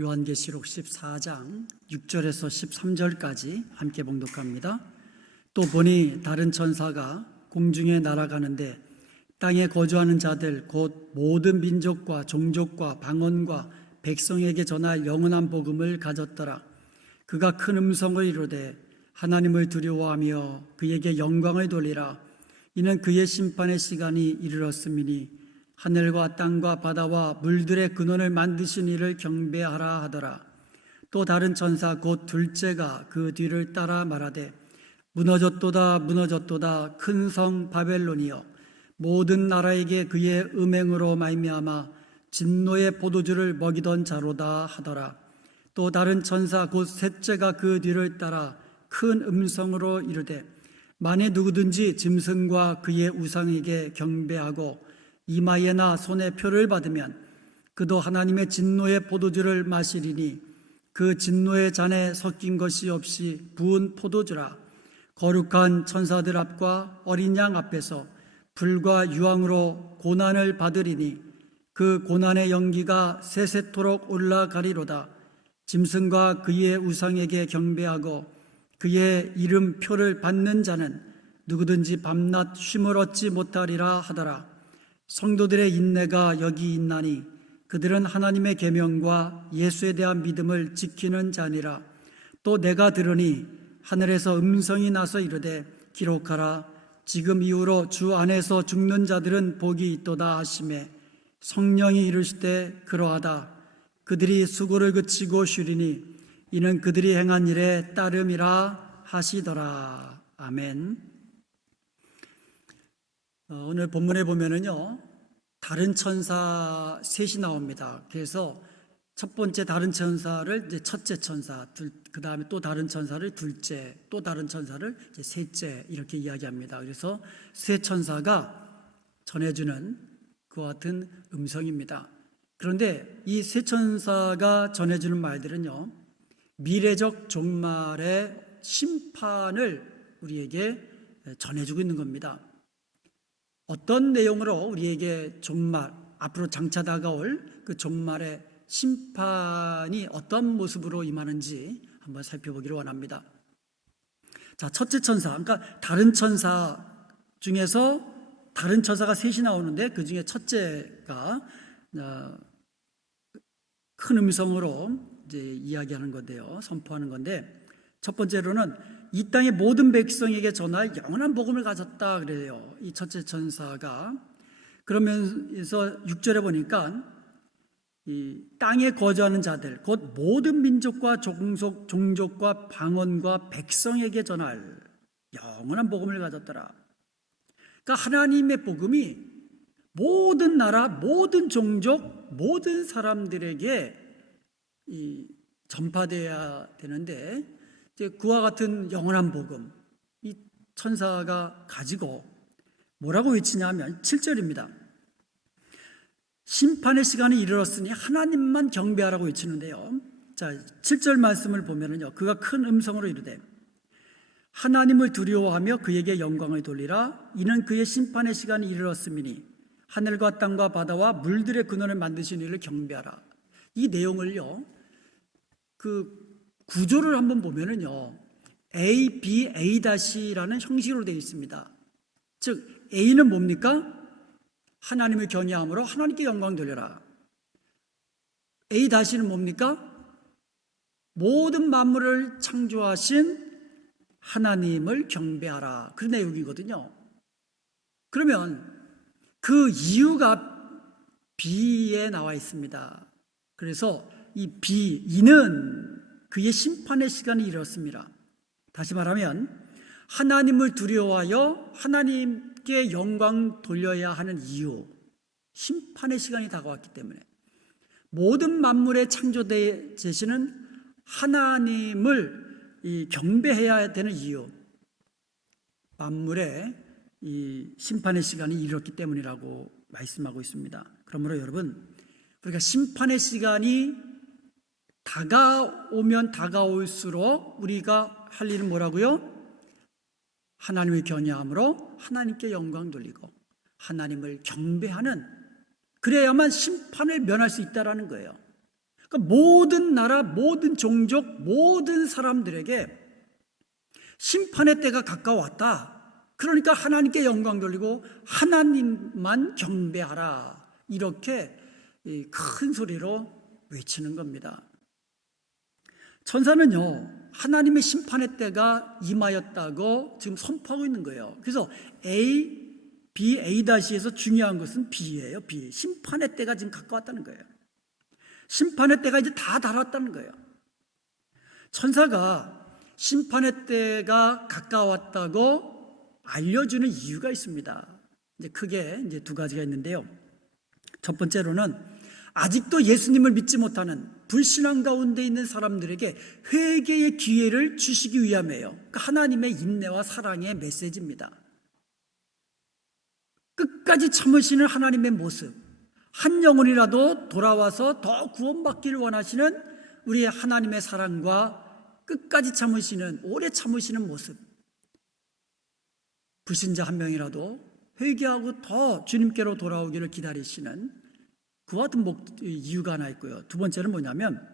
요한계시록 14장 6절에서 13절까지 함께 봉독합니다. 또 보니 다른 천사가 공중에 날아가는데 땅에 거주하는 자들 곧 모든 민족과 종족과 방언과 백성에게 전할 영원한 복음을 가졌더라. 그가 큰 음성을 이루되 하나님을 두려워하며 그에게 영광을 돌리라. 이는 그의 심판의 시간이 이르렀음이니 하늘과 땅과 바다와 물들의 근원을 만드신 이를 경배하라 하더라. 또 다른 천사 곧 둘째가 그 뒤를 따라 말하되 무너졌도다 무너졌도다 큰 성 바벨론이여 모든 나라에게 그의 음행으로 말미암아 진노의 포도주를 먹이던 자로다 하더라. 또 다른 천사 곧 셋째가 그 뒤를 따라 큰 음성으로 이르되 만일 누구든지 짐승과 그의 우상에게 경배하고 이마에나 손에 표를 받으면 그도 하나님의 진노의 포도주를 마시리니 그 진노의 잔에 섞인 것이 없이 부은 포도주라. 거룩한 천사들 앞과 어린 양 앞에서 불과 유황으로 고난을 받으리니 그 고난의 연기가 세세토록 올라가리로다. 짐승과 그의 우상에게 경배하고 그의 이름 표를 받는 자는 누구든지 밤낮 쉼을 얻지 못하리라 하더라. 성도들의 인내가 여기 있나니 그들은 하나님의 계명과 예수에 대한 믿음을 지키는 자니라. 또 내가 들으니 하늘에서 음성이 나서 이르되 기록하라. 지금 이후로 주 안에서 죽는 자들은 복이 있도다 하시매 성령이 이르시되 그러하다. 그들이 수고를 그치고 쉬리니 이는 그들이 행한 일에 따름이라 하시더라. 아멘. 오늘 본문에 보면은요, 다른 천사 셋이 나옵니다. 그래서 첫 번째 다른 천사를 이제 첫째 천사, 그 다음에 또 다른 천사를 둘째, 또 다른 천사를 이제 셋째 이렇게 이야기합니다. 그래서 세 천사가 전해주는 그와 같은 음성입니다. 그런데 이 세 천사가 전해주는 말들은요, 미래적 종말의 심판을 우리에게 전해주고 있는 겁니다. 어떤 내용으로 우리에게 종말, 앞으로 장차 다가올 그 종말의 심판이 어떤 모습으로 임하는지 한번 살펴보기를 원합니다. 자, 첫째 천사, 그러니까 다른 천사 중에서 다른 천사가 셋이 나오는데 그 중에 첫째가 큰 음성으로 이제 이야기하는 건데요, 선포하는 건데, 첫 번째로는 이 땅의 모든 백성에게 전할 영원한 복음을 가졌다 그래요, 이 첫째 천사가. 그러면서 6절에 보니까 이 땅에 거주하는 자들 곧 모든 민족과 종족과 방언과 백성에게 전할 영원한 복음을 가졌더라. 그러니까 하나님의 복음이 모든 나라, 모든 종족, 모든 사람들에게 전파되어야 되는데, 그와 같은 영원한 복음, 이 천사가 가지고 뭐라고 외치냐면 7절입니다. 심판의 시간이 이르렀으니 하나님만 경배하라고 외치는데요. 자, 7절 말씀을 보면은요, 그가 큰 음성으로 이르되 하나님을 두려워하며 그에게 영광을 돌리라. 이는 그의 심판의 시간이 이르렀음이니 하늘과 땅과 바다와 물들의 근원을 만드신 이를 경배하라. 이 내용을요, 그 구조를 한번 보면은요, A, B, A-라는 형식으로 되어 있습니다. 즉, A는 뭡니까? 하나님을 경외함으로 하나님께 영광 돌려라. A-는 뭡니까? 모든 만물을 창조하신 하나님을 경배하라. 그런 내용이거든요. 그러면 그 이유가 B에 나와 있습니다. 그래서 이 B, 이는 그의 심판의 시간이 이렇습니다. 다시 말하면 하나님을 두려워하여 하나님께 영광 돌려야 하는 이유, 심판의 시간이 다가왔기 때문에 모든 만물에 창조되시는 하나님을 경배해야 되는 이유, 만물의 이 심판의 시간이 이렇기 때문이라고 말씀하고 있습니다. 그러므로 여러분, 우리가 심판의 시간이 다가오면 다가올수록 우리가 할 일은 뭐라고요? 하나님을 경외함으로 하나님께 영광 돌리고 하나님을 경배하는, 그래야만 심판을 면할 수 있다라는 거예요. 그러니까 모든 나라, 모든 종족, 모든 사람들에게 심판의 때가 가까웠다. 그러니까 하나님께 영광 돌리고 하나님만 경배하라. 이렇게 큰 소리로 외치는 겁니다. 천사는요, 하나님의 심판의 때가 임하였다고 지금 선포하고 있는 거예요. 그래서 A-에서 중요한 것은 B예요. B. 심판의 때가 지금 가까웠다는 거예요. 심판의 때가 이제 다 달았다는 거예요. 천사가 심판의 때가 가까웠다고 알려주는 이유가 있습니다. 이제 크게 이제 두 가지가 있는데요. 첫 번째로는 아직도 예수님을 믿지 못하는 불신앙 가운데 있는 사람들에게 회개의 기회를 주시기 위함이에요. 그러니까 하나님의 인내와 사랑의 메시지입니다. 끝까지 참으시는 하나님의 모습, 한 영혼이라도 돌아와서 더 구원받기를 원하시는 우리 하나님의 사랑과 끝까지 참으시는, 오래 참으시는 모습, 불신자 한 명이라도 회개하고 더 주님께로 돌아오기를 기다리시는 그와 같은 이유가 하나 있고요. 두 번째는 뭐냐면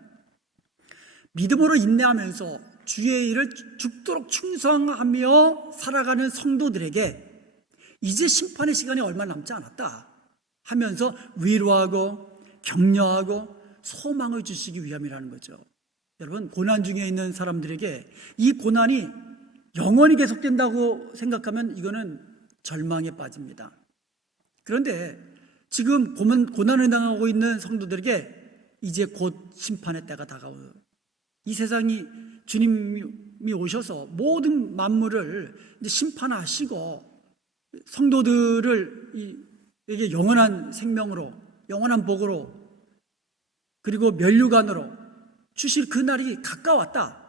믿음으로 인내하면서 주의 일을 죽도록 충성하며 살아가는 성도들에게 이제 심판의 시간이 얼마 남지 않았다 하면서 위로하고 격려하고 소망을 주시기 위함이라는 거죠. 여러분, 고난 중에 있는 사람들에게 이 고난이 영원히 계속된다고 생각하면 이거는 절망에 빠집니다. 그런데 지금 고난을 당하고 있는 성도들에게 이제 곧 심판의 때가 다가오요. 이 세상이 주님이 오셔서 모든 만물을 이제 심판하시고 성도들을 이게 영원한 생명으로, 영원한 복으로, 그리고 면류관으로 주실 그 날이 가까웠다.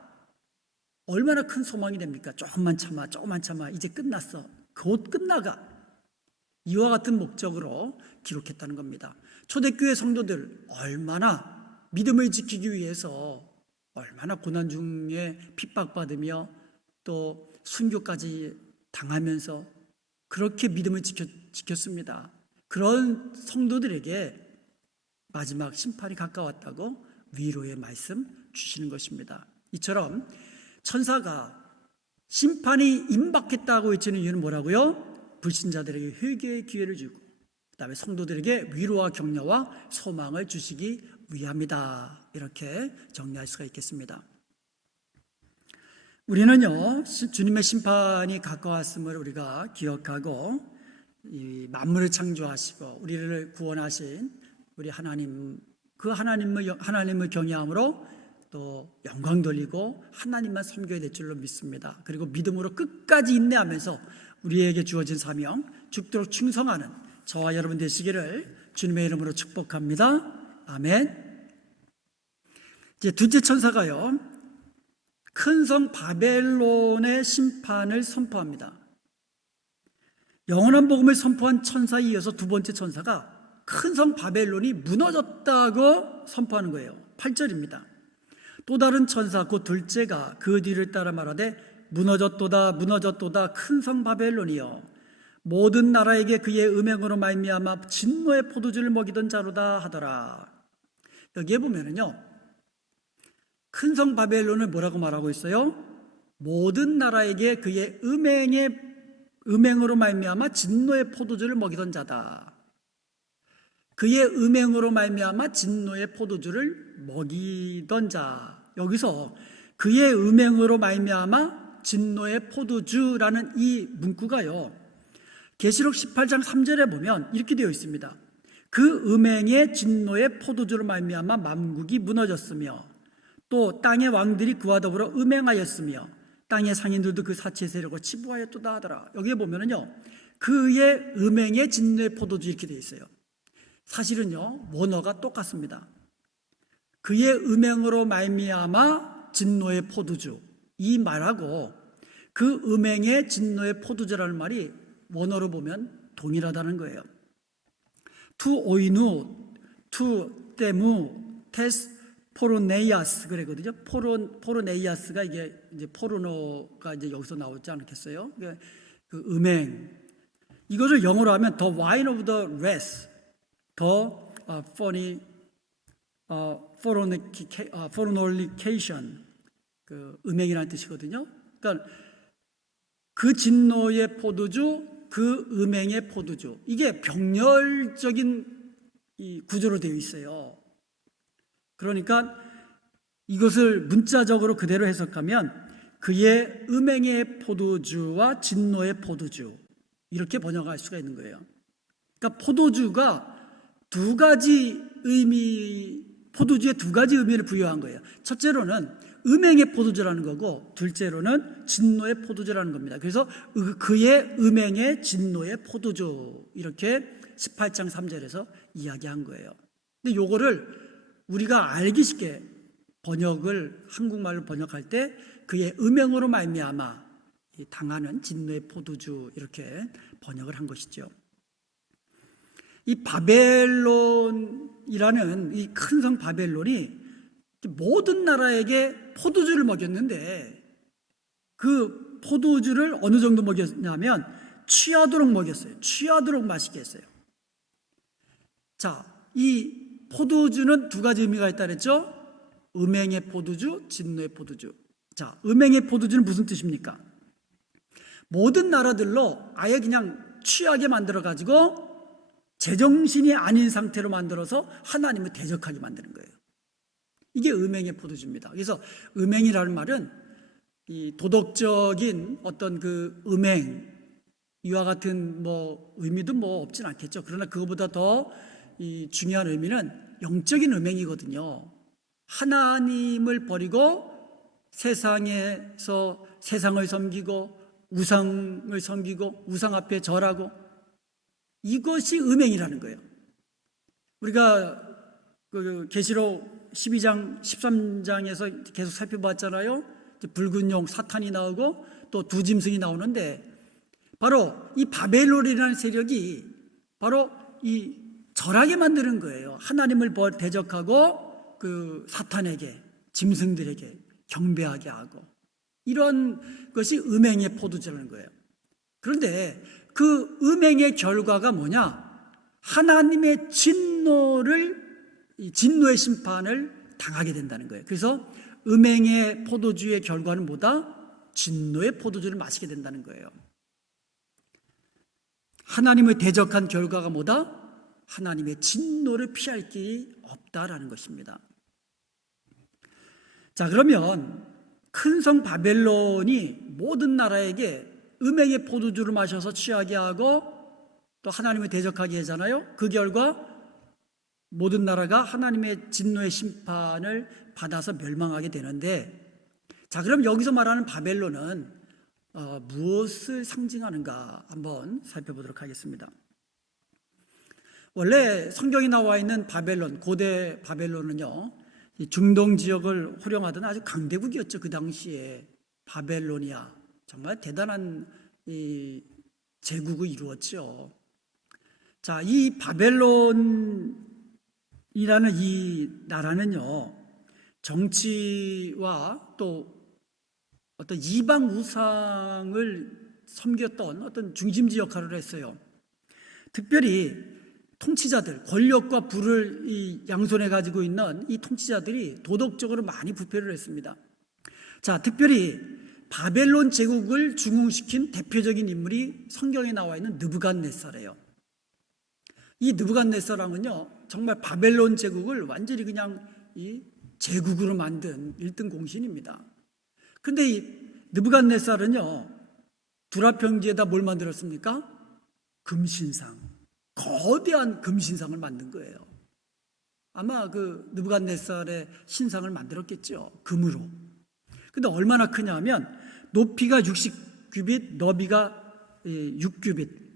얼마나 큰 소망이 됩니까? 조금만 참아, 이제 끝났어. 곧 끝나가. 이와 같은 목적으로 기록했다는 겁니다. 초대교회 성도들 얼마나 믿음을 지키기 위해서 얼마나 고난 중에 핍박받으며 또 순교까지 당하면서 그렇게 믿음을 지켰습니다. 그런 성도들에게 마지막 심판이 가까웠다고 위로의 말씀 주시는 것입니다. 이처럼 천사가 심판이 임박했다고 외치는 이유는 뭐라고요? 불신자들에게 회개의 기회를 주고 그다음에 성도들에게 위로와 격려와 소망을 주시기 위함이다. 이렇게 정리할 수가 있겠습니다. 우리는요, 주님의 심판이 가까웠음을 우리가 기억하고 이 만물을 창조하시고 우리를 구원하신 우리 하나님, 그 하나님을 경외함으로 또 영광 돌리고 하나님만 섬겨야 될 줄로 믿습니다. 그리고 믿음으로 끝까지 인내하면서 우리에게 주어진 사명 죽도록 충성하는 저와 여러분 되시기를 주님의 이름으로 축복합니다. 아멘. 이제 둘째 천사가요, 큰 성 바벨론의 심판을 선포합니다. 영원한 복음을 선포한 천사에 이어서 두 번째 천사가 큰 성 바벨론이 무너졌다고 선포하는 거예요. 8절입니다. 또 다른 천사 곧 둘째가 그 뒤를 따라 말하되 무너졌도다 무너졌도다 큰 성 바벨론이여 모든 나라에게 그의 음행으로 말미암아 진노의 포도주를 먹이던 자로다 하더라. 여기에 보면은요, 큰 성 바벨론을 뭐라고 말하고 있어요? 모든 나라에게 그의 음행으로 말미암아 진노의 포도주를 먹이던 자다. 그의 음행으로 말미암아 진노의 포도주를 먹이던 자. 여기서 그의 음행으로 말미암아 진노의 포도주라는 이 문구가요, 계시록 18장 3절에 보면 이렇게 되어 있습니다. 그 음행의 진노의 포도주로 말미암아 만국이 무너졌으며 또 땅의 왕들이 그와 더불어 음행하였으며 땅의 상인들도 그 사치의 세력을 치부하였도다 하더라. 여기에 보면은요, 그의 음행의 진노의 포도주 이렇게 되어 있어요. 사실은요, 원어가 똑같습니다. 그의 음행으로 말미암아 진노의 포도주, 이 말하고 그 음행의 진노의 포도주라는 말이 원어로 보면 동일하다는 거예요. 투 오이누, 투 때무, 테스 포로네이아스 그랬거든요. 포로네이아스가 이게 이제 포르노가 이제 여기서 나오지 않겠어요? 그 음행. 이것을 영어로 하면 the wine of the wrath, the funny fornication, 그 음행이라는 뜻이거든요. 그러니까 그 진노의 포도주, 그 음행의 포도주, 이게 병렬적인 이 구조로 되어 있어요. 그러니까 이것을 문자적으로 그대로 해석하면 그의 음행의 포도주와 진노의 포도주, 이렇게 번역할 수가 있는 거예요. 그러니까 포도주가 두 가지 의미, 포도주에 두 가지 의미를 부여한 거예요. 첫째로는 음행의 포도주라는 거고, 둘째로는 진노의 포도주라는 겁니다. 그래서 그의 음행의 진노의 포도주, 이렇게 18장 3절에서 이야기한 거예요. 근데 요거를 우리가 알기 쉽게 번역을, 한국말로 번역할 때 그의 음행으로 말미암아 당하는 진노의 포도주, 이렇게 번역을 한 것이죠. 이 바벨론이라는 이 큰 성 바벨론이 모든 나라에게 포도주를 먹였는데, 그 포도주를 어느 정도 먹였냐면 취하도록 먹였어요. 취하도록 맛있게 했어요. 자, 이 포도주는 두 가지 의미가 있다 그랬죠? 음행의 포도주, 진노의 포도주. 자, 음행의 포도주는 무슨 뜻입니까? 모든 나라들로 아예 그냥 취하게 만들어가지고 제정신이 아닌 상태로 만들어서 하나님을 대적하게 만드는 거예요. 이게 음행의 포도주입니다. 그래서 음행이라는 말은 이 도덕적인 어떤 그 음행, 이와 같은 뭐 의미도 뭐 없진 않겠죠. 그러나 그것보다 더 이 중요한 의미는 영적인 음행이거든요. 하나님을 버리고 세상에서 세상을 섬기고 우상을 섬기고 우상 앞에 절하고, 이것이 음행이라는 거예요. 우리가 그 계시록 12장 13장에서 계속 살펴봤잖아요. 붉은 용 사탄이 나오고 또 두 짐승이 나오는데, 바로 이 바벨론이라는 세력이 바로 이 절하게 만드는 거예요. 하나님을 대적하고 그 사탄에게, 짐승들에게 경배하게 하고, 이런 것이 음행의 포도주라는 거예요. 그런데 그 음행의 결과가 뭐냐? 하나님의 진노의 심판을 당하게 된다는 거예요. 그래서 음행의 포도주의 결과는 뭐다? 진노의 포도주를 마시게 된다는 거예요. 하나님을 대적한 결과가 뭐다? 하나님의 진노를 피할 길이 없다라는 것입니다. 자, 그러면 큰 성 바벨론이 모든 나라에게 음행의 포도주를 마셔서 취하게 하고 또 하나님을 대적하게 하잖아요. 그 결과 모든 나라가 하나님의 진노의 심판을 받아서 멸망하게 되는데, 자, 그럼 여기서 말하는 바벨론은 무엇을 상징하는가 한번 살펴보도록 하겠습니다. 원래 성경에 나와 있는 바벨론, 고대 바벨론은요, 중동 지역을 호령하던 아주 강대국이었죠. 그 당시에 바벨로니아, 정말 대단한 이 제국을 이루었죠. 자, 이 바벨론이라는 이 나라는요, 정치와 또 어떤 이방 우상을 섬겼던 어떤 중심지 역할을 했어요. 특별히 통치자들, 권력과 부를 이 양손에 가지고 있는 이 통치자들이 도덕적으로 많이 부패를 했습니다. 자, 특별히 바벨론 제국을 중흥시킨 대표적인 인물이 성경에 나와 있는 느부갓네살이에요. 이 느부갓네살은요, 정말 바벨론 제국을 완전히 그냥 이 제국으로 만든 1등 공신입니다. 그런데 이 느부갓네살은요, 두라평지에다 뭘 만들었습니까? 금신상, 거대한 금신상을 만든 거예요. 아마 그 느부갓네살의 신상을 만들었겠죠, 금으로. 근데 얼마나 크냐면 높이가 60규빗, 너비가 6규빗.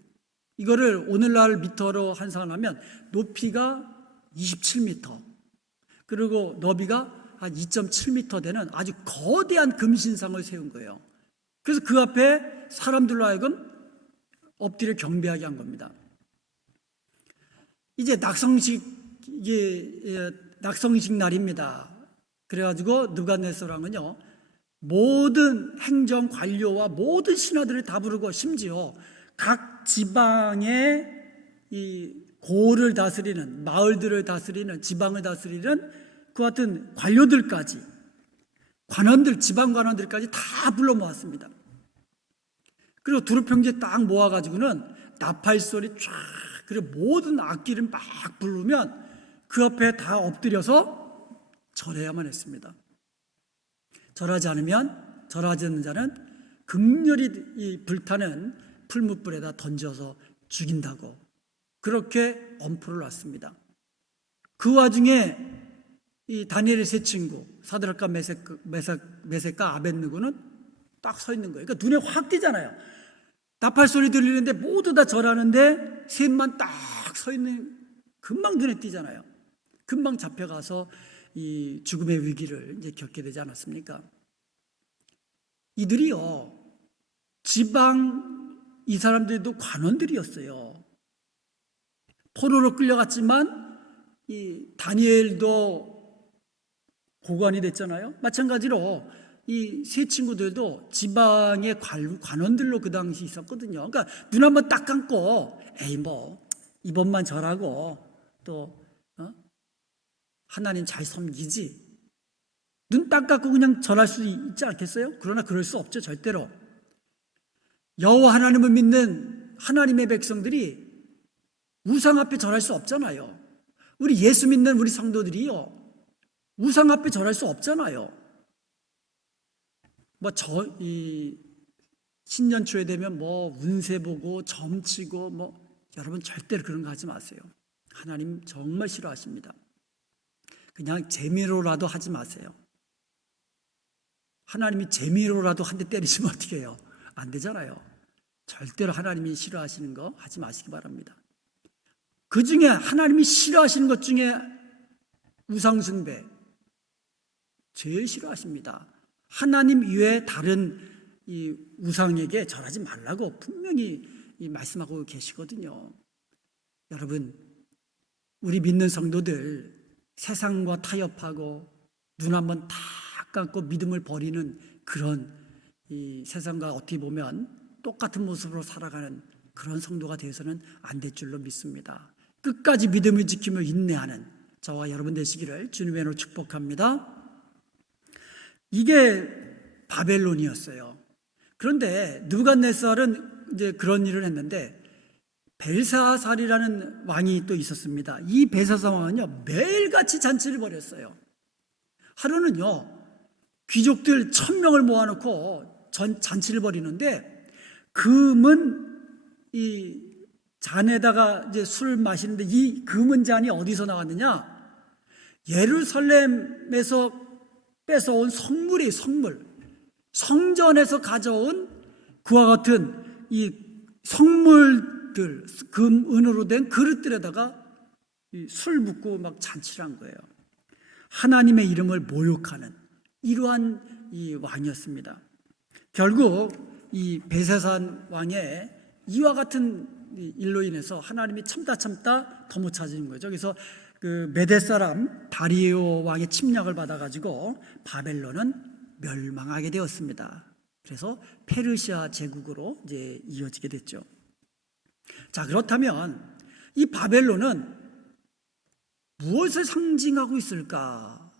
이거를 오늘날 미터로 환산하면 높이가 27m, 그리고 너비가 한 2.7m 되는 아주 거대한 금신상을 세운 거예요. 그래서 그 앞에 사람들로 하여금 엎드려 경배하게 한 겁니다. 이제 낙성식 날입니다. 그래가지고 느부갓네살왕은요, 모든 행정 관료와 모든 신하들을 다 부르고, 심지어 각 지방의 이 고을을 다스리는, 마을들을 다스리는, 지방을 다스리는 그 같은 관료들까지, 관원들, 지방 관원들까지 다 불러 모았습니다. 그리고 두루평지에 딱 모아가지고는 나팔 소리 쫙, 그리고 모든 악기를 막 부르면 그 앞에 다 엎드려서 절해야만 했습니다. 절하지 않는 자는 극렬히 이 불타는 풀무불에다 던져서 죽인다고 그렇게 엄포를 놨습니다. 그 와중에 이 다니엘의 세 친구 사드락과 메섹과 아벳느고는 딱 서 있는 거예요. 그러니까 눈에 확 띄잖아요. 나팔 소리 들리는데 모두 다 절하는데 셋만 딱 서 있는, 금방 눈에 띄잖아요. 금방 잡혀가서 이 죽음의 위기를 이제 겪게 되지 않았습니까? 이들이요, 지방 이 사람들도 관원들이었어요. 포로로 끌려갔지만 이 다니엘도 고관이 됐잖아요. 마찬가지로 이 세 친구들도 지방의 관원들로 그 당시 있었거든요. 그러니까 눈 한번 딱 감고 에이 뭐 이번만 절하고 또 하나님 잘 섬기지, 눈 딱 감고 그냥 절할 수 있지 않겠어요? 그러나 그럴 수 없죠. 절대로. 여호와 하나님을 믿는 하나님의 백성들이 우상 앞에 절할 수 없잖아요. 우리 예수 믿는 우리 성도들이요, 우상 앞에 절할 수 없잖아요. 이 신년 초에 되면 운세 보고 점치고 여러분 절대로 그런 거 하지 마세요. 하나님 정말 싫어하십니다. 그냥 재미로라도 하지 마세요. 하나님이 재미로라도 한 대 때리시면 어떻게 해요? 안 되잖아요. 절대로 하나님이 싫어하시는 거 하지 마시기 바랍니다. 그 중에 하나님이 싫어하시는 것 중에 우상숭배 제일 싫어하십니다. 하나님 이외에 다른 이 우상에게 절하지 말라고 분명히 말씀하고 계시거든요. 여러분, 우리 믿는 성도들 세상과 타협하고 눈 한번 다 감고 믿음을 버리는 그런 이 세상과 어떻게 보면 똑같은 모습으로 살아가는 그런 성도가 되어서는 안 될 줄로 믿습니다. 끝까지 믿음을 지키며 인내하는 저와 여러분 되시기를 주님의 이름으로 축복합니다. 이게 바벨론이었어요. 그런데 느부갓네살은 이제 그런 일을 했는데 벨사살이라는 왕이 또 있었습니다. 이 벨사살 왕은요, 매일같이 잔치를 벌였어요. 하루는요, 귀족들 1000명을 모아놓고 잔치를 벌이는데 금은 이 잔에다가 이제 술 마시는데 이 금은 잔이 어디서 나왔느냐? 예루살렘에서 뺏어온 선물, 성전에서 가져온 그와 같은 이 성물들, 금, 은으로 된 그릇들에다가 술 붓고 막 잔치를 한 거예요. 하나님의 이름을 모욕하는 이러한 이 왕이었습니다. 결국 이 벨사살 왕의 이와 같은 일로 인해서 하나님이 참다 더 못 찾으신 거죠. 그래서 그 메대 사람 다리오 왕의 침략을 받아가지고 바벨론은 멸망하게 되었습니다. 그래서 페르시아 제국으로 이제 이어지게 됐죠. 자, 그렇다면 이 바벨론은 무엇을 상징하고 있을까?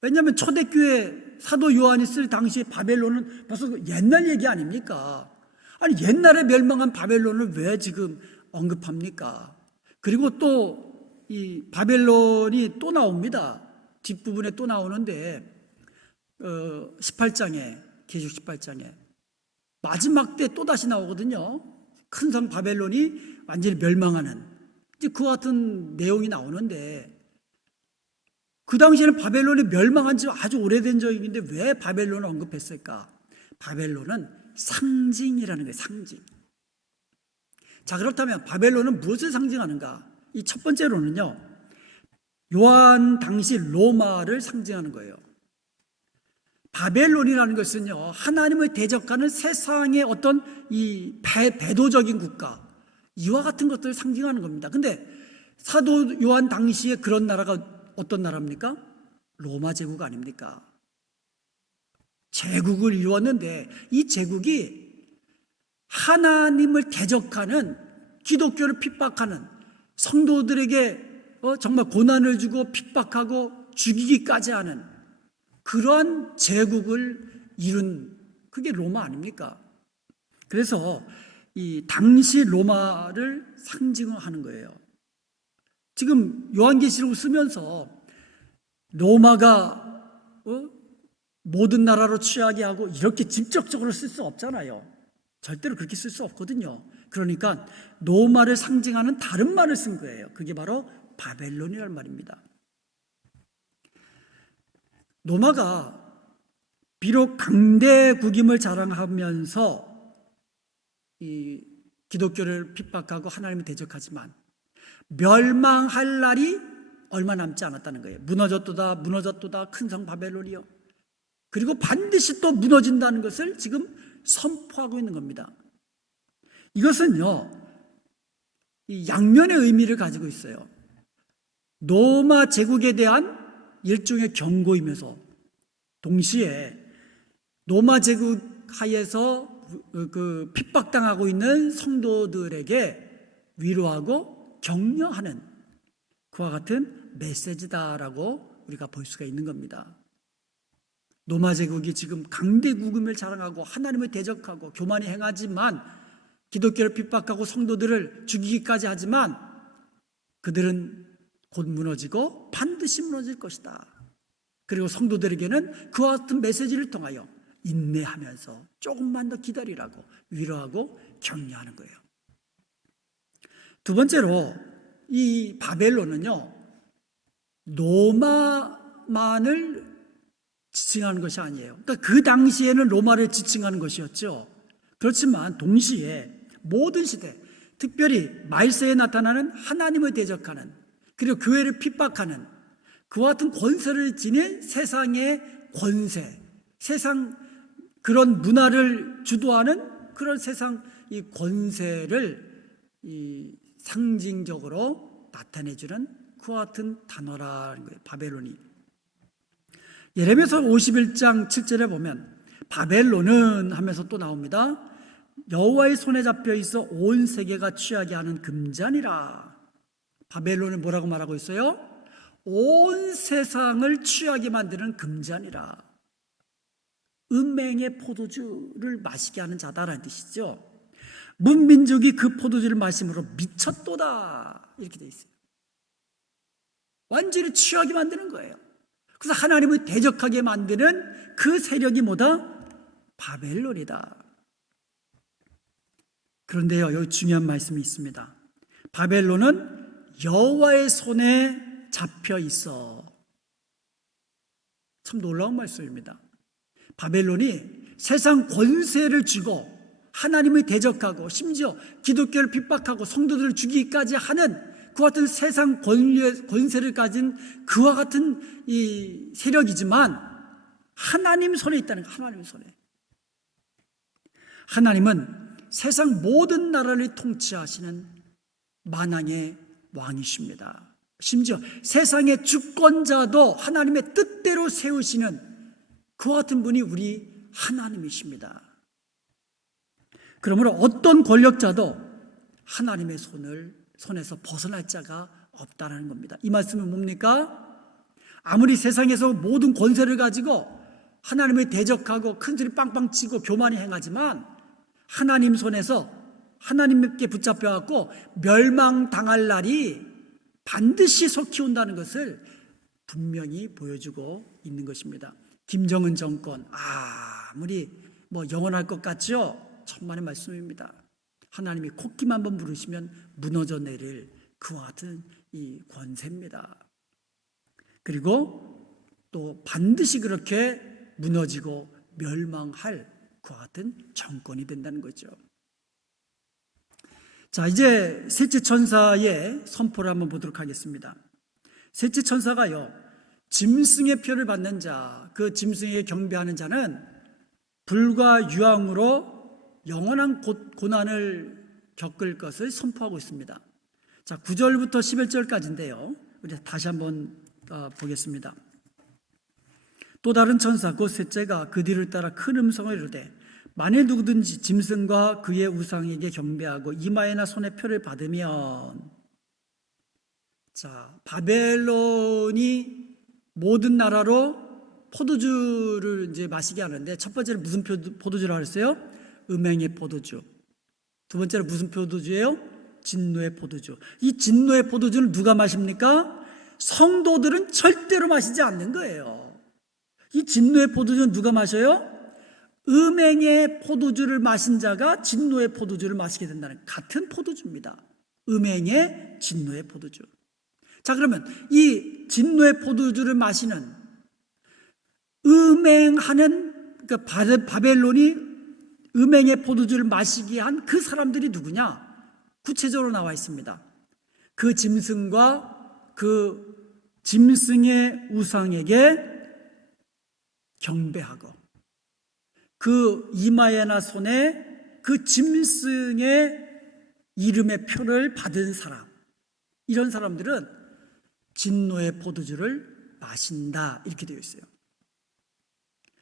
왜냐하면 초대교회 사도 요한이 쓸 당시에 바벨론은 벌써 옛날 얘기 아닙니까? 아니, 옛날에 멸망한 바벨론을 왜 지금 언급합니까? 그리고 또 이 바벨론이 또 나옵니다. 뒷부분에 또 나오는데 18장에, 계시록 18장에 마지막 때 또 다시 나오거든요. 큰 성 바벨론이 완전히 멸망하는 이제 그 같은 내용이 나오는데, 그 당시에는 바벨론이 멸망한 지 아주 오래된 적인데 왜 바벨론을 언급했을까? 바벨론은 상징이라는 거예요. 상징. 자, 그렇다면 바벨론은 무엇을 상징하는가? 이 첫 번째로는요, 요한 당시 로마를 상징하는 거예요. 바벨론이라는 것은요, 하나님을 대적하는 세상의 어떤 이 배도적인 국가, 이와 같은 것들을 상징하는 겁니다. 근데 사도 요한 당시에 그런 나라가 어떤 나라입니까? 로마 제국 아닙니까? 제국을 이루었는데 이 제국이 하나님을 대적하는, 기독교를 핍박하는 성도들에게 정말 고난을 주고 핍박하고 죽이기까지 하는 그러한 제국을 이룬 그게 로마 아닙니까? 그래서 이 당시 로마를 상징하는 거예요. 지금 요한계시록을 쓰면서 로마가 모든 나라로 취하게 하고 이렇게 직접적으로 쓸 수 없잖아요. 절대로 그렇게 쓸 수 없거든요. 그러니까 로마를 상징하는 다른 말을 쓴 거예요. 그게 바로 바벨론이라는 말입니다. 로마가 비록 강대국임을 자랑하면서 이 기독교를 핍박하고 하나님을 대적하지만 멸망할 날이 얼마 남지 않았다는 거예요. 무너졌도다 큰 성 바벨론이요. 그리고 반드시 또 무너진다는 것을 지금 선포하고 있는 겁니다. 이것은요, 이 양면의 의미를 가지고 있어요. 로마 제국에 대한 일종의 경고이면서 동시에 로마 제국 하에서 그 핍박당하고 있는 성도들에게 위로하고 격려하는 그와 같은 메시지다라고 우리가 볼 수가 있는 겁니다. 로마 제국이 지금 강대국임을 자랑하고 하나님을 대적하고 교만히 행하지만 기독교를 핍박하고 성도들을 죽이기까지 하지만 그들은 곧 무너지고 반드시 무너질 것이다. 그리고 성도들에게는 그와 같은 메시지를 통하여 인내하면서 조금만 더 기다리라고 위로하고 격려하는 거예요. 두 번째로 이 바벨론은요, 로마만을 지칭하는 것이 아니에요. 그러니까 그 당시에는 로마를 지칭하는 것이었죠. 그렇지만 동시에 모든 시대, 특별히 말세에 나타나는 하나님을 대적하는 그리고 교회를 핍박하는 그와 같은 권세를 지닌 세상의 권세, 세상 그런 문화를 주도하는 그런 세상 이 권세를 이 상징적으로 나타내주는 그와 같은 단어라는 거예요. 바벨론이. 예레미야서 51장 7절에 보면 바벨론은 하면서 또 나옵니다. 여호와의 손에 잡혀 있어 온 세계가 취하게 하는 금잔이라. 바벨론을 뭐라고 말하고 있어요? 온 세상을 취하게 만드는 금잔이라. 음행의 포도주를 마시게 하는 자다라는 뜻이죠. 문민족이 그 포도주를 마심으로 미쳤도다 이렇게 돼 있어요. 완전히 취하게 만드는 거예요. 그래서 하나님을 대적하게 만드는 그 세력이 뭐다? 바벨론이다. 그런데요, 여기 중요한 말씀이 있습니다. 바벨론은 여호와의 손에 잡혀 있어. 참 놀라운 말씀입니다. 바벨론이 세상 권세를 쥐고 하나님을 대적하고 심지어 기독교를 핍박하고 성도들을 죽이기까지 하는 그와 같은 세상 권세를 가진 그와 같은 이 세력이지만 하나님 손에 있다는 거예요. 하나님 손에. 하나님은 세상 모든 나라를 통치하시는 만왕의 왕이십니다. 심지어 세상의 주권자도 하나님의 뜻대로 세우시는 그와 같은 분이 우리 하나님이십니다. 그러므로 어떤 권력자도 하나님의 손에서 벗어날 자가 없다는 겁니다. 이 말씀은 뭡니까? 아무리 세상에서 모든 권세를 가지고 하나님을 대적하고 큰소리 빵빵 치고 교만히 행하지만 하나님 손에서 하나님께 붙잡혀갖고 멸망당할 날이 반드시 속히 온다는 것을 분명히 보여주고 있는 것입니다. 김정은 정권 아무리 영원할 것 같죠? 천만의 말씀입니다. 하나님이 콧김 한번 부르시면 무너져 내릴 그와 같은 이 권세입니다. 그리고 또 반드시 그렇게 무너지고 멸망할 그와 같은 정권이 된다는 거죠. 자, 이제 셋째 천사의 선포를 한번 보도록 하겠습니다. 셋째 천사가요, 짐승의 표를 받는 자, 그 짐승에게 경배하는 자는 불과 유황으로 영원한 고난을 겪을 것을 선포하고 있습니다. 자, 9절부터 11절까지인데요. 우리 다시 한번 보겠습니다. 또 다른 천사 곧 셋째가 그 뒤를 따라 큰 음성을 이르되 만일 누구든지 짐승과 그의 우상에게 경배하고 이마에나 손에 표를 받으면 자, 바벨론이 모든 나라로 포도주를 이제 마시게 하는데, 첫 번째는 무슨 포도주라고 했어요? 음행의 포도주. 두 번째로 무슨 포도주예요? 진노의 포도주. 이 진노의 포도주는 누가 마십니까? 성도들은 절대로 마시지 않는 거예요. 이 진노의 포도주는 누가 마셔요? 음행의 포도주를 마신 자가 진노의 포도주를 마시게 된다는 같은 포도주입니다. 음행의 진노의 포도주. 자, 그러면 이 진노의 포도주를 마시는 음행하는, 그러니까 바벨론이 음행의 포도주를 마시게 한 그 사람들이 누구냐? 구체적으로 나와 있습니다. 그 짐승과 그 짐승의 우상에게 경배하고 그 이마에나 손에 그 짐승의 이름의 표를 받은 사람, 이런 사람들은 진노의 포도주를 마신다, 이렇게 되어 있어요.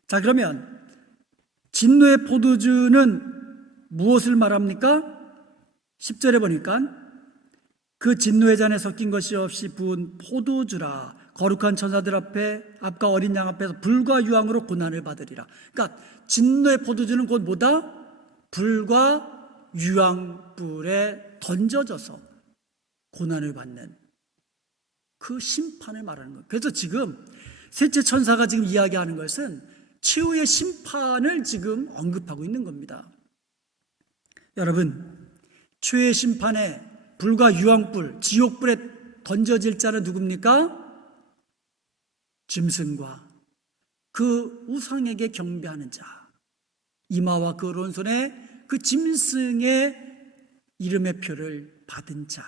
자, 그러면 진노의 포도주는 무엇을 말합니까? 10절에 보니까 그 진노의 잔에 섞인 것이 없이 부은 포도주라, 거룩한 천사들 앞과 어린 양 앞에서 불과 유황으로 고난을 받으리라. 그러니까 진노의 포도주는 곧 뭐다? 불과 유황불에 던져져서 고난을 받는 그 심판을 말하는 거예요. 그래서 지금 셋째 천사가 지금 이야기하는 것은 최후의 심판을 지금 언급하고 있는 겁니다. 여러분, 최후의 심판에 불과 유황불, 지옥불에 던져질 자는 누굽니까? 짐승과 그 우상에게 경배하는 자, 이마와 그 오른손에 그 짐승의 이름의 표를 받은 자.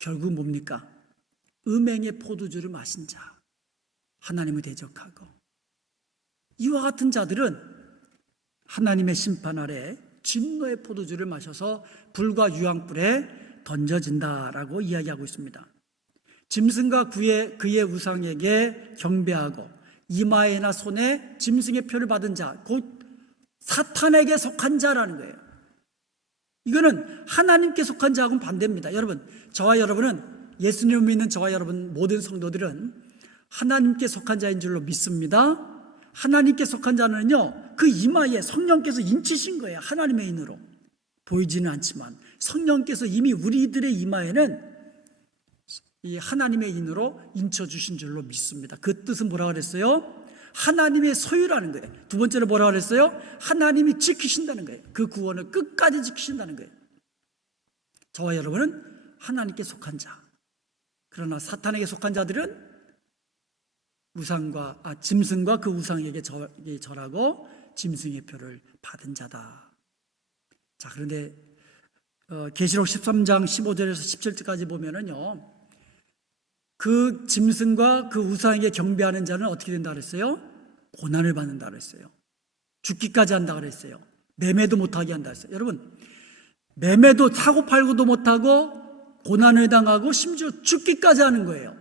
결국 뭡니까? 음행의 포도주를 마신 자, 하나님을 대적하고. 이와 같은 자들은 하나님의 심판 아래 진노의 포도주를 마셔서 불과 유황불에 던져진다라고 이야기하고 있습니다. 짐승과 그의 우상에게 경배하고 이마에나 손에 짐승의 표를 받은 자, 곧 사탄에게 속한 자라는 거예요. 이거는 하나님께 속한 자하고는 반대입니다. 여러분, 저와 여러분은, 예수님을 믿는 저와 여러분 모든 성도들은 하나님께 속한 자인 줄로 믿습니다. 하나님께 속한 자는요, 그 이마에 성령께서 인치신 거예요. 하나님의 인으로. 보이지는 않지만 성령께서 이미 우리들의 이마에는 이 하나님의 인으로 인쳐주신 줄로 믿습니다. 그 뜻은 뭐라 그랬어요? 하나님의 소유라는 거예요. 두 번째로 뭐라 그랬어요? 하나님이 지키신다는 거예요. 그 구원을 끝까지 지키신다는 거예요. 저와 여러분은 하나님께 속한 자. 그러나 사탄에게 속한 자들은 짐승과 그 우상에게 절하고 짐승의 표를 받은 자다. 자, 그런데 계시록 13장 15절에서 17절까지 보면은요, 그 짐승과 그 우상에게 경배하는 자는 어떻게 된다 그랬어요? 고난을 받는다 그랬어요. 죽기까지 한다 그랬어요. 매매도 못하게 한다 그랬어요. 여러분, 매매도 사고 팔고도 못하고 고난을 당하고 심지어 죽기까지 하는 거예요.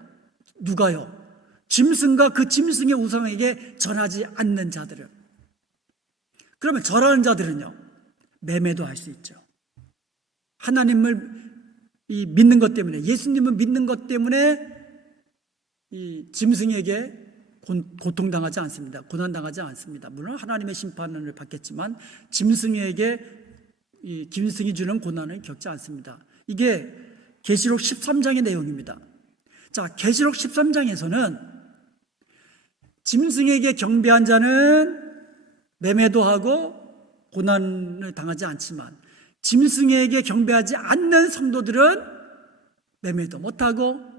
누가요? 짐승과 그 짐승의 우상에게 절하지 않는 자들은. 그러면 절하는 자들은요, 매매도 할 수 있죠. 하나님을 믿는 것 때문에, 예수님을 믿는 것 때문에 이 짐승에게 고통당하지 않습니다. 고난당하지 않습니다. 물론 하나님의 심판을 받겠지만 짐승이 주는 고난을 겪지 않습니다. 이게 계시록 13장의 내용입니다. 자, 계시록 13장에서는 짐승에게 경배한 자는 매매도 하고 고난을 당하지 않지만 짐승에게 경배하지 않는 성도들은 매매도 못하고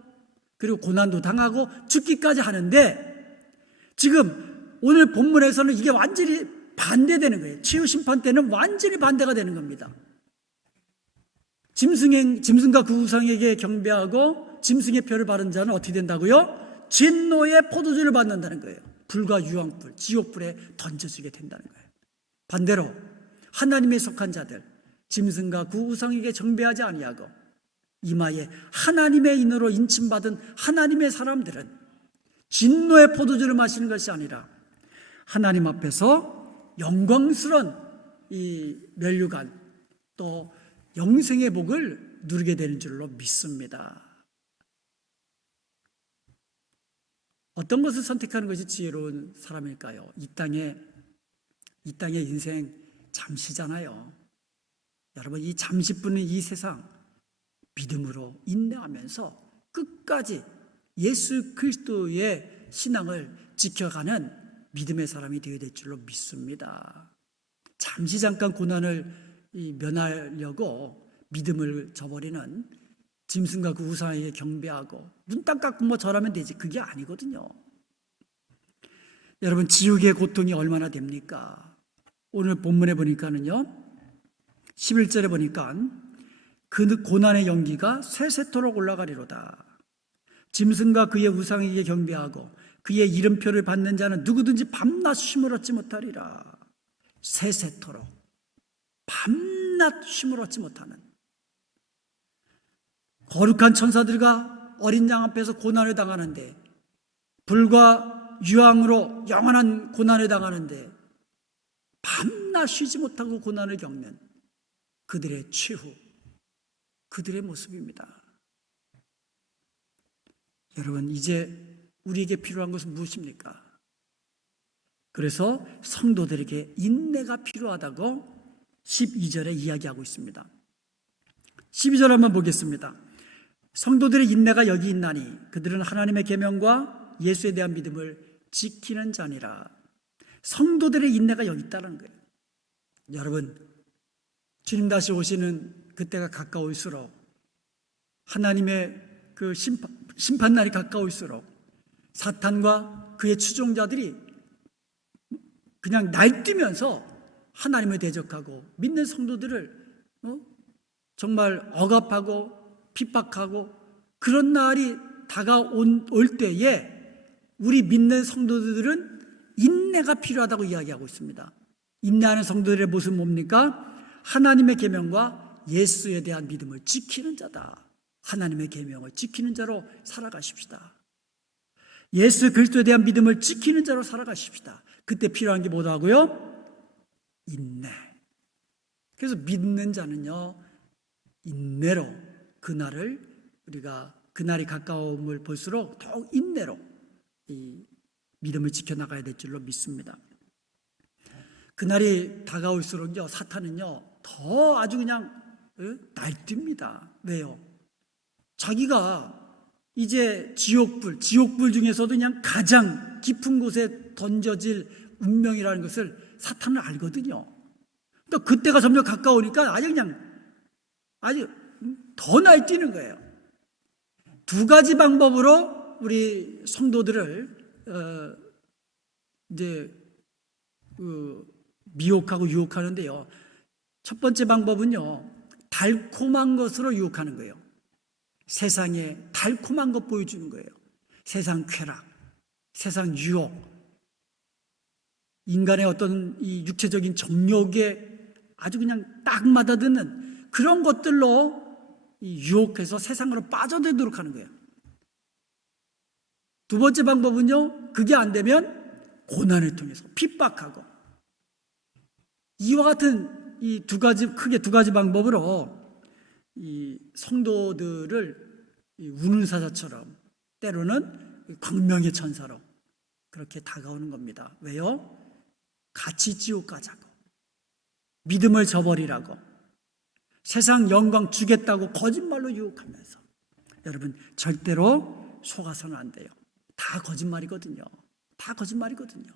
그리고 고난도 당하고 죽기까지 하는데, 지금 오늘 본문에서는 이게 완전히 반대되는 거예요. 치유 심판 때는 완전히 반대가 되는 겁니다. 짐승과 그 우상에게 경배하고 짐승의 표를 받은 자는 어떻게 된다고요? 진노의 포도주를 받는다는 거예요. 불과 유황불, 지옥불에 던져지게 된다는 거예요. 반대로 하나님에 속한 자들, 짐승과 그 우상에게 경배하지 아니하고 이마에 하나님의 인으로 인침받은 하나님의 사람들은 진노의 포도주를 마시는 것이 아니라 하나님 앞에서 영광스러운 이 면류관, 또 영생의 복을 누리게 되는 줄로 믿습니다. 어떤 것을 선택하는 것이 지혜로운 사람일까요? 이 땅의 인생 잠시잖아요. 여러분, 이 잠시뿐인 이 세상 믿음으로 인내하면서 끝까지 예수 그리스도의 신앙을 지켜가는 믿음의 사람이 되어야 될 줄로 믿습니다. 잠시 잠깐 고난을 면하려고 믿음을 저버리는 짐승과 그 우상에게 경배하고 눈 딱 감고 뭐 절하면 되지, 그게 아니거든요. 여러분, 지옥의 고통이 얼마나 됩니까? 오늘 본문에 보니까는요, 11절에 보니까 그 고난의 연기가 세세토록 올라가리로다. 짐승과 그의 우상에게 경배하고 그의 이름표를 받는 자는 누구든지 밤낮 쉼을 얻지 못하리라. 세세토록 밤낮 쉼을 얻지 못하는, 거룩한 천사들과 어린 양 앞에서 고난을 당하는데, 불과 유황으로 영원한 고난을 당하는데 밤낮 쉬지 못하고 고난을 겪는 그들의 최후, 그들의 모습입니다. 여러분, 이제 우리에게 필요한 것은 무엇입니까? 그래서 성도들에게 인내가 필요하다고 12절에 이야기하고 있습니다. 12절 한번 보겠습니다. 성도들의 인내가 여기 있나니 그들은 하나님의 계명과 예수에 대한 믿음을 지키는 자니라. 성도들의 인내가 여기 있다는 거예요. 여러분, 주님 다시 오시는 그때가 가까울수록, 하나님의 그 심판날이 가까울수록 사탄과 그의 추종자들이 그냥 날뛰면서 하나님을 대적하고 믿는 성도들을 정말 억압하고 핍박하고, 그런 날이 다가올 때에 우리 믿는 성도들은 인내가 필요하다고 이야기하고 있습니다. 인내하는 성도들의 모습은 뭡니까? 하나님의 계명과 예수에 대한 믿음을 지키는 자다. 하나님의 계명을 지키는 자로 살아가십시다. 예수 그리스도에 대한 믿음을 지키는 자로 살아가십시다. 그때 필요한 게 뭐라고요? 인내. 그래서 믿는 자는요, 인내로 그날이 가까움을 볼수록 더욱 인내로 이 믿음을 지켜나가야 될 줄로 믿습니다. 그날이 다가올수록요, 사탄은요 더 아주 그냥 날뜁니다. 왜요? 자기가 이제 지옥불 중에서도 그냥 가장 깊은 곳에 던져질 운명이라는 것을 사탄은 알거든요. 또 그때가 점점 가까우니까 아주 더 날뛰는 거예요. 두 가지 방법으로 우리 성도들을 미혹하고 유혹하는데요. 첫 번째 방법은요, 달콤한 것으로 유혹하는 거예요. 세상에 달콤한 것 보여주는 거예요. 세상 쾌락, 세상 유혹, 인간의 어떤 이 육체적인 정욕에 아주 그냥 딱 맞아드는 그런 것들로 유혹해서 세상으로 빠져들도록 하는 거예요. 두 번째 방법은요, 그게 안 되면 고난을 통해서 핍박하고, 이와 같은 이 크게 두 가지 방법으로 이 성도들을 우는 사자처럼, 때로는 광명의 천사로 그렇게 다가오는 겁니다. 왜요? 같이 지옥 가자고, 믿음을 저버리라고, 세상 영광 주겠다고 거짓말로 유혹하면서. 여러분, 절대로 속아서는 안 돼요. 다 거짓말이거든요. 다 거짓말이거든요.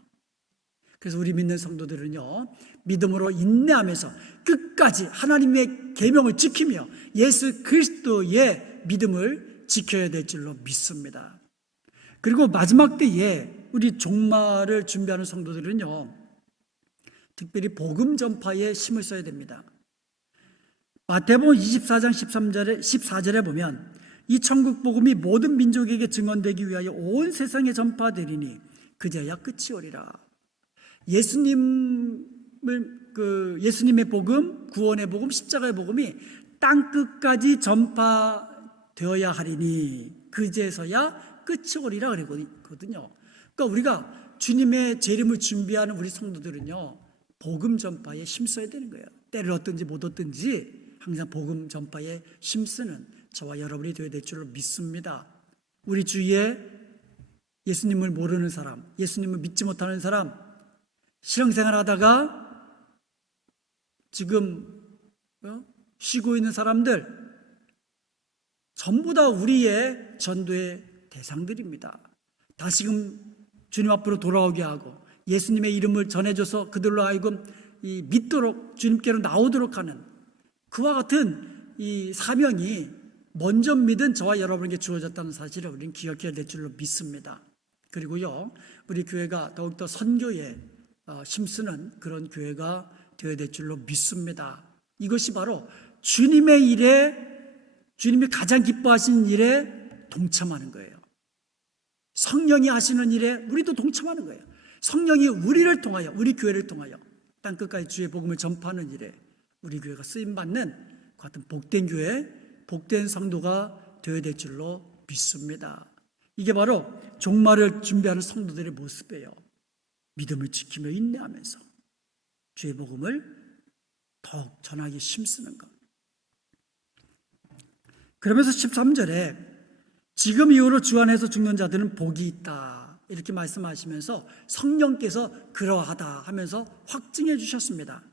그래서 우리 믿는 성도들은요, 믿음으로 인내하면서 끝까지 하나님의 계명을 지키며 예수 그리스도의 믿음을 지켜야 될 줄로 믿습니다. 그리고 마지막 때에 우리 종말을 준비하는 성도들은요, 특별히 복음 전파에 힘을 써야 됩니다. 마태복음 24장 14절에 보면 이 천국 복음이 모든 민족에게 증언되기 위하여 온 세상에 전파되리니 그제야 끝이 오리라. 예수님의 복음, 구원의 복음, 십자가의 복음이 땅 끝까지 전파되어야 하리니 그제서야 끝이 오리라 그러거든요. 그러니까 우리가 주님의 재림을 준비하는 우리 성도들은요, 복음 전파에 힘써야 되는 거예요. 때를 얻든지 못 얻든지 항상 복음 전파에 힘쓰는 저와 여러분이 되어야 될 줄로 믿습니다. 우리 주위에 예수님을 모르는 사람, 예수님을 믿지 못하는 사람, 신앙생활 하다가 지금 쉬고 있는 사람들 전부 다 우리의 전도의 대상들입니다. 다시금 주님 앞으로 돌아오게 하고 예수님의 이름을 전해줘서 그들로 하여금 믿도록 주님께로 나오도록 하는 그와 같은 이 사명이 먼저 믿은 저와 여러분에게 주어졌다는 사실을 우리는 기억해야 될 줄로 믿습니다. 그리고요, 우리 교회가 더욱더 선교에 힘쓰는 그런 교회가 되어야 될 줄로 믿습니다. 이것이 바로 주님의 일에, 주님이 가장 기뻐하시는 일에 동참하는 거예요. 성령이 하시는 일에 우리도 동참하는 거예요. 성령이 우리를 통하여, 우리 교회를 통하여 땅끝까지 주의 복음을 전파하는 일에 우리 교회가 쓰임받는 같은 복된 교회, 복된 성도가 되어야 될 줄로 믿습니다. 이게 바로 종말을 준비하는 성도들의 모습이에요. 믿음을 지키며 인내하면서 주의 복음을 더욱 전하기 힘쓰는 것. 그러면서 13절에 지금 이후로 주 안에서 죽는 자들은 복이 있다 이렇게 말씀하시면서 성령께서 그러하다 하면서 확증해 주셨습니다.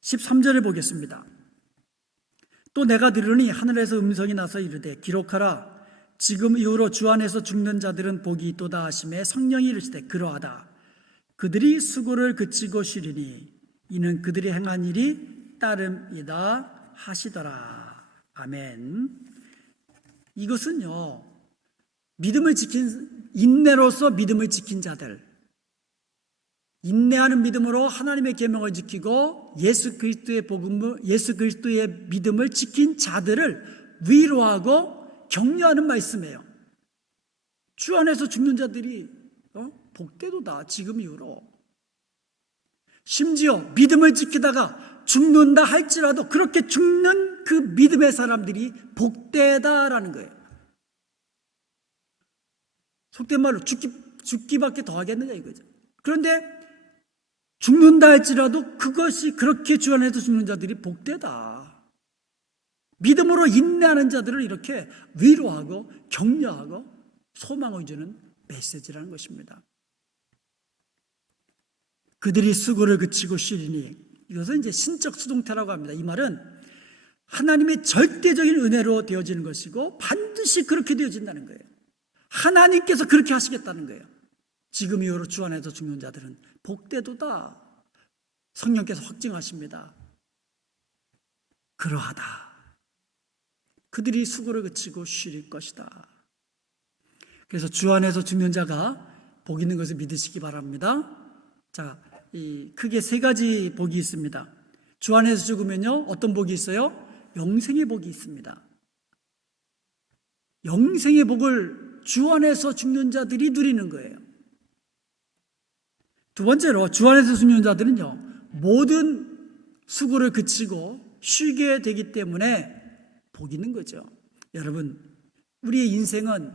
13절을 보겠습니다. 또 내가 들으니 하늘에서 음성이 나서 이르되 기록하라 지금 이후로 주 안에서 죽는 자들은 복이 있도다 하시매 성령이 이르시되 그러하다 그들이 수고를 그치고 쉬리니 이는 그들이 행한 일이 따름이다 하시더라. 아멘. 이것은요, 믿음을 지킨, 인내로서 믿음을 지킨 자들, 인내하는 믿음으로 하나님의 계명을 지키고 예수 그리스도의 복음을, 예수 그리스도의 믿음을 지킨 자들을 위로하고 격려하는 말씀이에요. 주 안에서 죽는 자들이 복되도다 지금 이후로. 심지어 믿음을 지키다가 죽는다 할지라도 그렇게 죽는 그 믿음의 사람들이 복되다라는 거예요. 속된 말로 죽기밖에 더 하겠느냐 이거죠. 그런데 죽는다 할지라도 그것이 그렇게 주 안에서 죽는 자들이 복되다. 믿음으로 인내하는 자들을 이렇게 위로하고 격려하고 소망을 주는 메시지라는 것입니다. 그들이 수고를 그치고 쉬리니 이것은 이제 신적 수동태라고 합니다. 이 말은 하나님의 절대적인 은혜로 되어지는 것이고 반드시 그렇게 되어진다는 거예요. 하나님께서 그렇게 하시겠다는 거예요. 지금 이후로 주 안에서 죽는 자들은 복되도다. 성령께서 확증하십니다. 그러하다. 그들이 수고를 그치고 쉴 것이다. 그래서 주 안에서 죽는 자가 복 있는 것을 믿으시기 바랍니다. 자, 크게 세 가지 복이 있습니다. 주 안에서 죽으면요, 어떤 복이 있어요? 영생의 복이 있습니다. 영생의 복을 주 안에서 죽는 자들이 누리는 거예요. 두 번째로 주 안에서 죽는 자들은요, 모든 수고를 그치고 쉬게 되기 때문에 복이 있는 거죠. 여러분, 우리의 인생은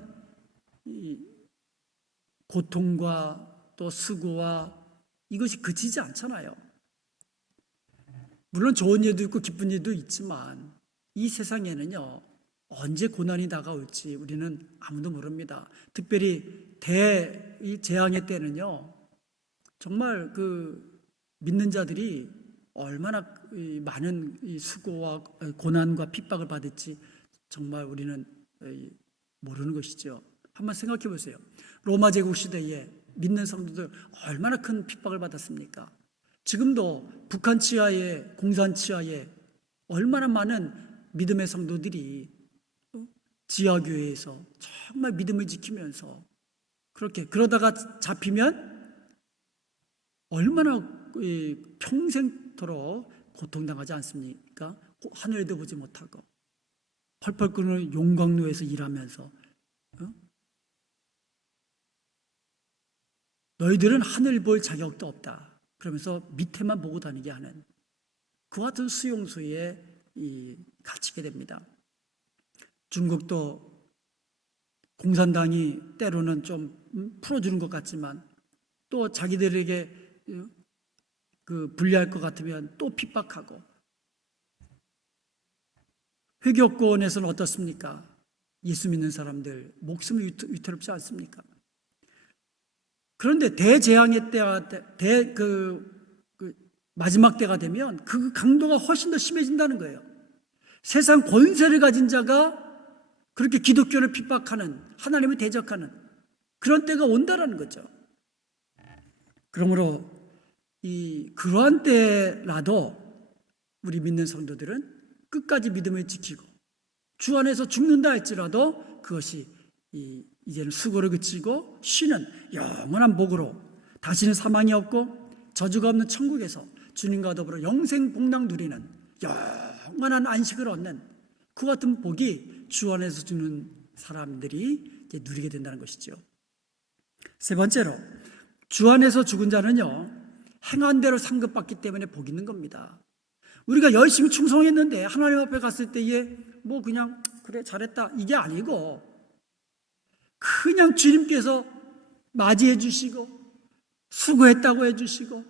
고통과 또 수고와 이것이 그치지 않잖아요. 물론 좋은 일도 있고 기쁜 일도 있지만 이 세상에는요, 언제 고난이 다가올지 우리는 아무도 모릅니다. 특별히 대재앙의 때는요, 정말 그 믿는 자들이 얼마나 많은 수고와 고난과 핍박을 받을지 정말 우리는 모르는 것이죠. 한번 생각해 보세요. 로마 제국 시대에 믿는 성도들 얼마나 큰 핍박을 받았습니까? 지금도 북한 치하에, 공산 치하에 얼마나 많은 믿음의 성도들이 지하교회에서 정말 믿음을 지키면서 그러다가 잡히면 얼마나 평생토록 고통당하지 않습니까? 하늘도 보지 못하고 펄펄 끓는 용광로에서 일하면서 너희들은 하늘 볼 자격도 없다. 그러면서 밑에만 보고 다니게 하는 그와 같은 수용소에 갇히게 됩니다. 중국도 공산당이 때로는 좀 풀어주는 것 같지만 또 자기들에게 그 불리할 것 같으면 또 핍박하고 회교권에서는 어떻습니까? 예수 믿는 사람들 목숨이 위태롭지 않습니까? 그런데 대재앙의 때가 마지막 때가 되면 그 강도가 훨씬 더 심해진다는 거예요. 세상 권세를 가진 자가 그렇게 기독교를 핍박하는, 하나님을 대적하는 그런 때가 온다라는 거죠. 그러므로 그러한 때라도 우리 믿는 성도들은 끝까지 믿음을 지키고 주 안에서 죽는다 할지라도 그것이 이제는 수고를 그치고 쉬는 영원한 복으로 다시는 사망이 없고 저주가 없는 천국에서 주님과 더불어 영생 복락 누리는 영원한 안식을 얻는 그 같은 복이 주 안에서 주는 사람들이 이제 누리게 된다는 것이죠. 세 번째로 주 안에서 죽은 자는요 행한 대로 상급받기 때문에 복이 있는 겁니다. 우리가 열심히 충성했는데 하나님 앞에 갔을 때에 뭐 그냥 그래 잘했다 이게 아니고 그냥 주님께서 맞이해 주시고 수고했다고 해주시고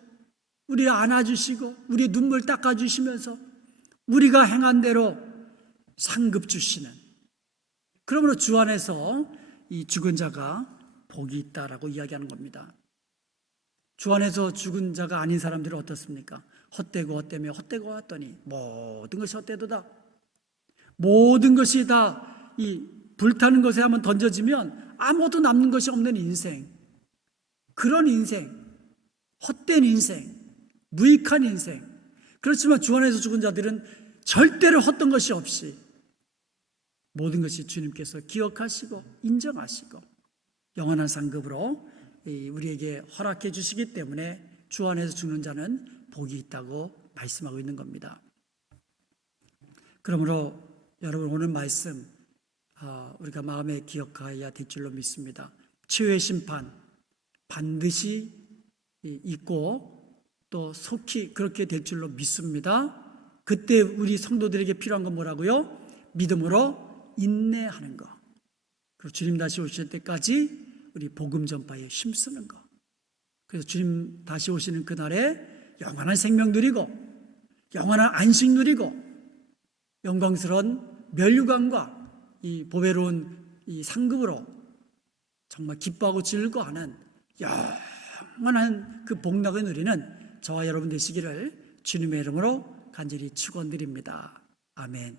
우리 안아주시고 우리 눈물 닦아주시면서 우리가 행한 대로 상급 주시는, 그러므로 주 안에서 이 죽은 자가 복이 있다라고 이야기하는 겁니다. 주 안에서 죽은 자가 아닌 사람들은 어떻습니까? 헛되고 헛되며 헛되고 왔더니 모든 것이 헛되도다. 모든 것이 다 이 불타는 것에 한번 던져지면 아무것도 남는 것이 없는 인생, 그런 인생, 헛된 인생, 무익한 인생. 그렇지만 주 안에서 죽은 자들은 절대로 헛된 것이 없이 모든 것이 주님께서 기억하시고 인정하시고 영원한 상급으로 우리에게 허락해 주시기 때문에 주 안에서 죽는 자는 복이 있다고 말씀하고 있는 겁니다. 그러므로 여러분 오늘 말씀 우리가 마음에 기억해야 될 줄로 믿습니다. 최후의 심판 반드시 있고 또 속히 그렇게 될 줄로 믿습니다. 그때 우리 성도들에게 필요한 건 뭐라고요? 믿음으로 인내하는 것. 그리고 주님 다시 오실 때까지 우리 복음 전파에 힘쓰는 것. 그래서 주님 다시 오시는 그날에 영원한 생명 누리고 영원한 안식 누리고 영광스러운 멸류관과 이 보배로운 이 상급으로 정말 기뻐하고 즐거워하는 영원한 그 복락을 누리는 저와 여러분 되시기를 주님의 이름으로 간절히 축원드립니다. 아멘.